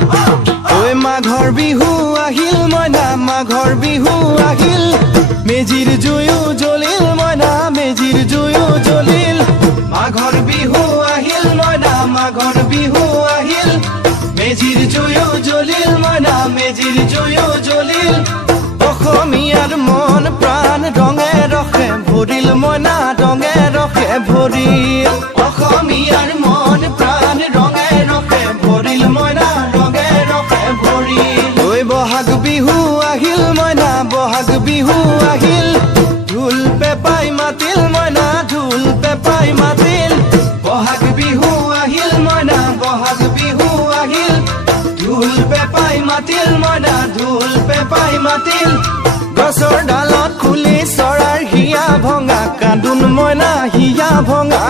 ঐ মাঘৰ বিহু আহিল মইনা মাঘৰ বিহু আহিল মেজিৰ জুয়ো জ্বলিল মইনা মেজিৰ জুয়ো জ্বলিল মাঘৰ বিহু আহিল মইনা মাঘৰ বিহু আহিল মেজিৰ জুয়ো জ্বলিল মইনা মেজিৰ জুয়ো জ্বলিল অসমীয়াৰ মন প্ৰাণ ৰঙে ৰখে ভৰিল মইনা ৰঙে ৰখে ভৰিল অসমীয়াৰ মন প্ৰাণ ৰঙে ৰখে ভৰিল মইনা ৰঙে ৰখে ভৰিল ঐ বহাগ বিহু আহিল মইনা বহাগ বিহু আহিল ঢোল পেপাই মাতিল মইনা ঢোল পেপাই মাতিল বহাগ বিহু আহিল মইনা বহাগ বিহু আহিল ঢোল পেপাই মাতিল মইনা ঢোল পেপাই মাতিল গছৰ ডালত খুলি চৰাৰ হিয়া ভঙা কান্দোন মইনা হিয়া ভঙা